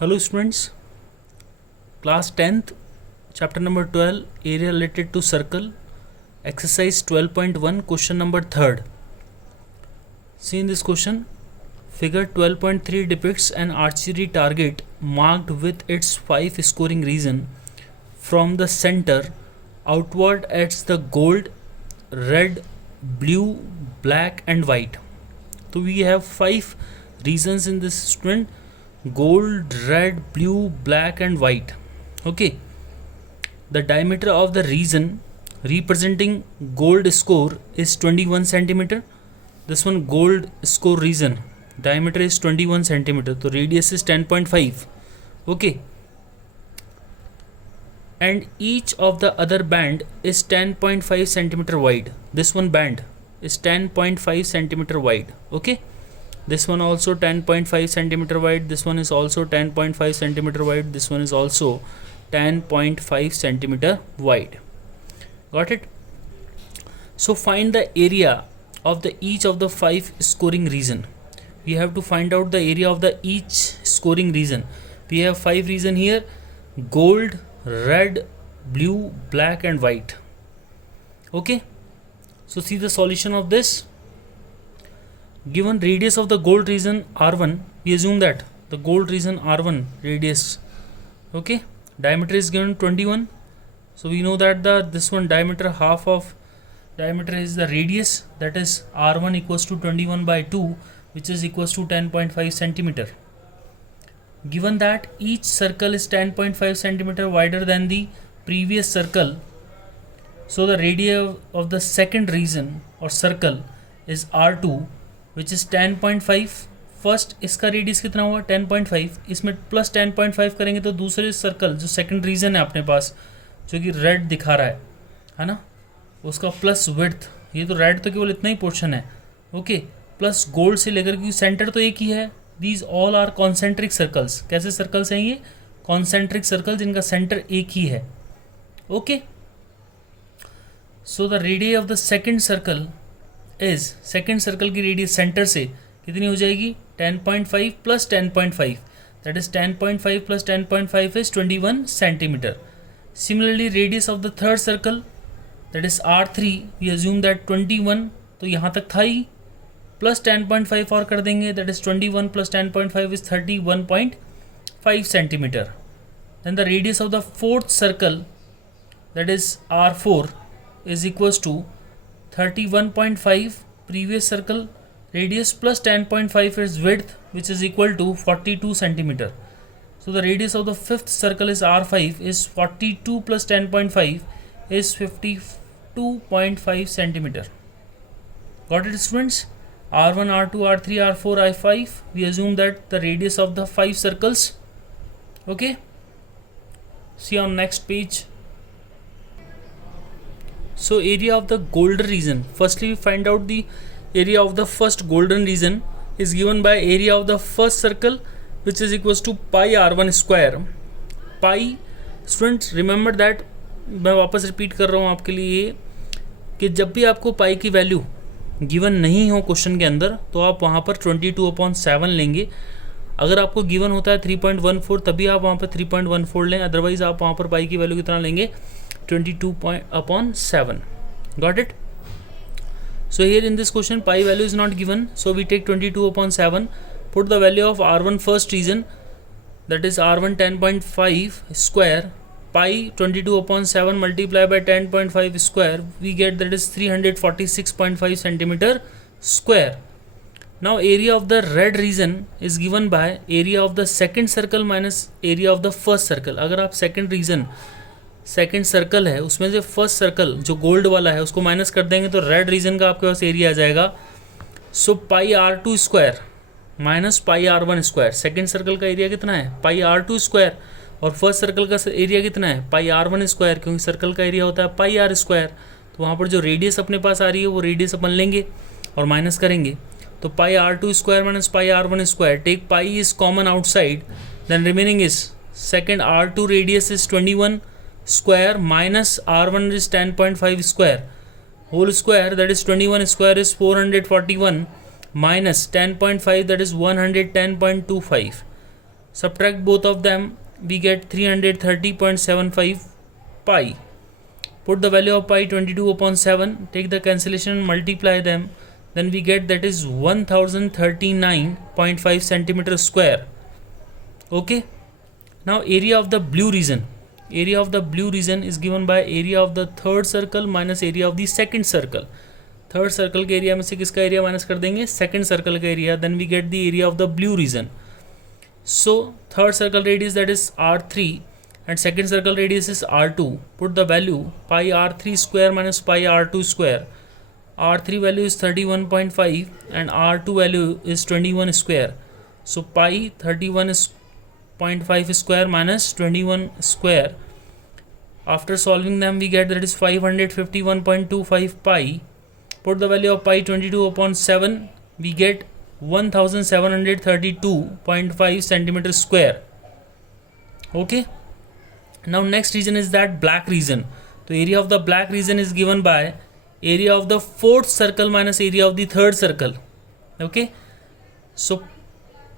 Hello students, class 10th, chapter number 12, area related to circle, exercise 12.1, question number 3rd. See in this question, figure 12.3 depicts an archery target marked with its 5 scoring region from the center outward as the gold, red, blue, black and white. So we have 5 regions in this student: gold, red, blue, black and white. Okay, the diameter of the region representing gold score is 21 centimeter. This one gold score region diameter is 21 centimeter, so radius is 10.5. okay, and each of the other band is 10.5 centimeter wide. This one band is 10.5 centimeter wide. Okay, this one also 10.5 centimeter wide, this one is also 10.5 centimeter wide, this one is also 10.5 centimeter wide. Got it? So find the area of the each of the 5 scoring region. We have to find out the area of the each scoring region. We have 5 region here: gold, red, blue, black and white. Okay, so see the solution of this. Given radius of the gold region R1, we assume that the gold region R1 radius, okay, diameter is given 21. So we know that this one diameter, half of diameter is the radius, that is R1 equals to 21 by 2, which is equals to 10.5 centimeter. Given that each circle is 10.5 centimeter wider than the previous circle, so the radius of the second region or circle is R2, which is 10.5. First इसका radius कितना हुआ 10.5, इसमें plus 10.5 करेंगे तो दूसरे circle जो second reason है अपने पास, जो कि रेड दिखा रहा है ना, उसका प्लस विड्थ, ये तो रेड तो केवल इतना ही पोर्शन है, ओके, प्लस गोल्ड से लेकर क्योंकि सेंटर तो एक ही है. These all are concentric circles. कैसे सर्कल्स हैं ये? कॉन्सेंट्रिक सर्कल जिनका सेंटर एक ही है. Okay, so the radius of the second circle is, second circle की रेडियस सेंटर से कितनी हो जाएगी 10.5 plus 10.5, that is 10.5 plus 10.5 is 21 centimetre. Similarly radius of the third circle that is R3, we assume that 21 तो यहाँ तक था ही, plus 10.5 और कर देंगे, that is 21 plus 10.5 is 31.5 centimetre. Then the radius of the fourth circle that is R4 is equals to 31.5 previous circle radius plus 10.5 is width, which is equal to 42 centimeter. So the radius of the fifth circle is R5 is 42 plus 10.5 is 52.5 centimeter. Got it students? R1, R2, R3, R4, I5, we assume that the radius of the 5 circles. Okay, see on next page. So area of the golden region, firstly we find out the area of the first golden region is given by area of the first circle, which is equals to pi R1 square. Pi, students remember that, मैं वापस repeat कर रहा हूँ आपके लिए कि जब भी आपको पाई की वैल्यू गिवन नहीं हो क्वेश्चन के अंदर तो आप वहाँ पर 22/7 लेंगे. अगर आपको गिवन होता है 3.14 तभी आप वहाँ पर 3.14 लें, अदरवाइज आप वहाँ पर पाई की वैल्यू कितना लेंगे 22/7. Got it? So here in this question pi value is not given, so we take 22/7, put the value of R1 first region, that is R1 10.5 square, pi 22/7 multiply by 10.5 square, we get that is 346.5 centimeter square. Now area of the red region is given by area of the second circle minus area of the first circle. अगर आप second region second circle है उसमें से first circle जो gold वाला है उसको minus कर देंगे तो रेड रीजन का आपके पास एरिया आ जाएगा. सो पाई R2 square minus pi R1 square. Second circle का एरिया कितना है पाई R2 स्क्वायर और फर्स्ट सर्कल का एरिया कितना है पाई R1 स्क्वायर, क्योंकि सर्कल का एरिया होता है पाई R स्क्वायर. तो वहाँ पर जो रेडियस अपने पास आ रही है वो रेडियस अपन लेंगे और माइनस करेंगे. तो pi R2 square minus pi R1 square, take pi is common outside, then remaining is second R2 radius is 21 square minus R1 is 10.5 square whole square, that is 21 square is 441 minus 10.5, that is 110.25. subtract both of them, we get 330.75 pi. Put the value of pi 22 upon 7, take the cancellation, multiply them, then we get that is 1039.5 centimeter square. Okay, now area of the blue region. Area of the blue region is given by area of the third circle minus area of the second circle. Third circle के area में से किसका area minus कर देंगे? Second circle का area. Then we get the area of the blue region. So third circle radius that is R3 and second circle radius is R2. Put the value pi R3 square minus pi R2 square. R3 value is 31.5 and R2 value is 21 square. So pi 31.5 square minus 21 square. After solving them we get that is 551.25 pi. Put the value of pi 22 upon 7, we get 1732.5 centimeter square. Okay. Now next region is that black region. So area of the black region is given by area of the fourth circle minus area of the third circle. Okay. So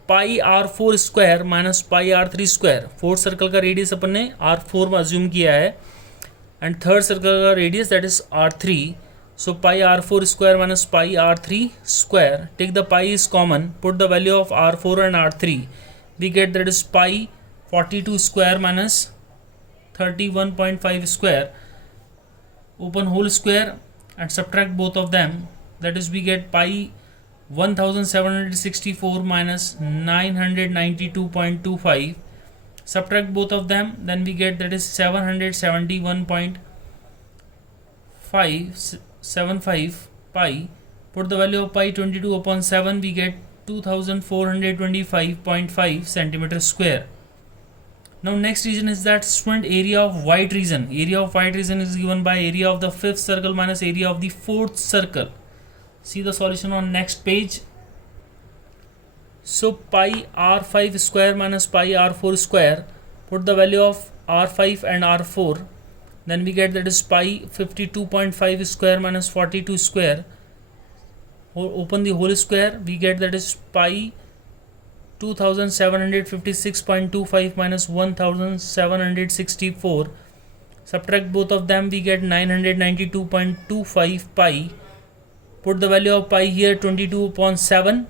pi R4 square minus pi R3 square. Fourth circle का radius अपन ने R4 में assume किया है and third circle का radius that is R3. So pi R4 square minus pi R3 square. Take the pi is common. Put the value of R4 and R3. We get that is pi 42 square minus 31.5 square. Open whole square and subtract both of them. That is we get pi 1764 minus 992.25. Subtract both of them. Then we get that is 771.575 pi. Put the value of pi 22 upon 7, we get 2425.5 centimeter square. Now next region is that student area of white region. Area of white region is given by area of the fifth circle minus area of the fourth circle. See the solution on next page. So pi R5 square minus pi R4 square. Put the value of R5 and R4. Then we get that is pi 52.5 square minus 42 square. Open the whole square, we get that is pi 2756.25 minus 1764. Subtract both of them, we get 992.25 pi. Put the value of pi here 22 upon 7.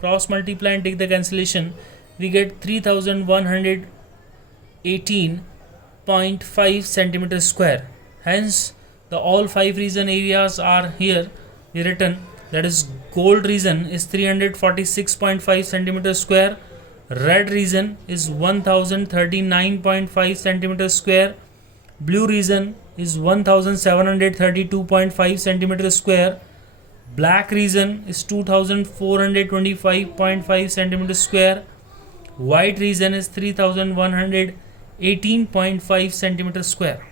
Cross multiply and take the cancellation. We get 3118.5 centimeter square. Hence the all five region areas are here written. That is gold region is 346.5 centimeter square. Red region is 1039.5 centimeter square. Blue region is 1732.5 centimeter square. Black region is 2425.5 centimeter square. White region is 3118.5 centimeter square.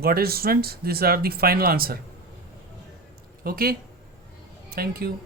Got it, students? These are the final answer. Okay, thank you.